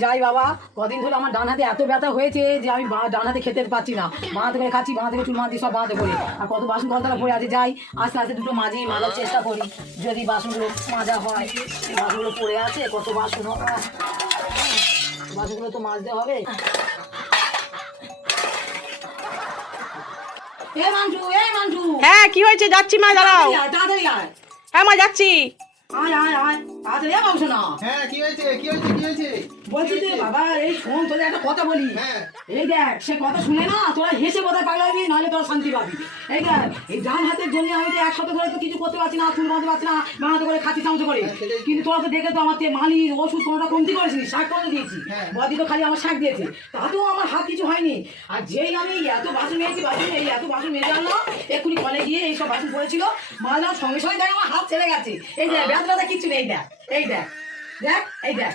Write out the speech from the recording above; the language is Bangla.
যাই বাবা, কদিন ধরে আমার ডান হাতে এত ব্যথা হয়েছে যে আমি ডান হাতে খেতে পাচ্ছি না। বাঁ হাতে করে খাচ্ছি, বাঁ থেকে চুল মাঝি সব বাঁধে করে। আর কত বাসন কলতলা পড়ে আছে, যাই আস্তে আস্তে দুটো মাজার চেষ্টা করি, যদি বাসনগুলো মাজা হয়। এই বাসনগুলো পড়ে আছে, কত বাসন, বাসনগুলো তো মাজতে হবে। এ মাঞ্জু, এ মাঞ্জু। হ্যাঁ, কি হয়েছে? যাচ্ছি মা, দাঁড়াও। তাড়াতাড়ি আয়। হ্যাঁ মা, যাচ্ছি। আয় আয় আয়, তাড়াতাড়ি আয় বাবু না। হ্যাঁ, কি হয়েছে কি হয়েছে কি হয়েছে? বলছি যে বাবা, এই শোন, তোদের একটা কথা বলি। হ্যাঁ। এই দেখ, সে কথা শুনে না তোরা হেসে কোথায় পাগলাবি, নাহলে তোরা শান্তি পাবি। এই দেখ, এই ডান হাতের জন্য আমি তো এক সপ্তাহ ধরে তো কিছু করতে পারছি না, চুল বাঁধতে পারছি না, বাঁ হাতে করে খাচ্ছি চামচ করে। কিন্তু তোরা তো দেখে তো আমার মালি ওষুধ কোনোটা কমতি করেছিস, শাক করে দিয়েছি। বদি তো খালি আমার শাক দিয়েছে, তাতেও আমার হাত কিছু হয়নি। আর যেই আমি এত বাসন মেয়েছি, এই এত বাসন মেয়ে আনলাম, এক্ষুনি কলে গিয়ে এইসব বাসন পড়েছিল, মারলাম, সঙ্গে সঙ্গে দেখ আমার হাত ছেড়ে গেছে। এই দেখ, ব্যথা কিচ্ছু নেই, দেখ এই দেখ, দেখ এই দেখ।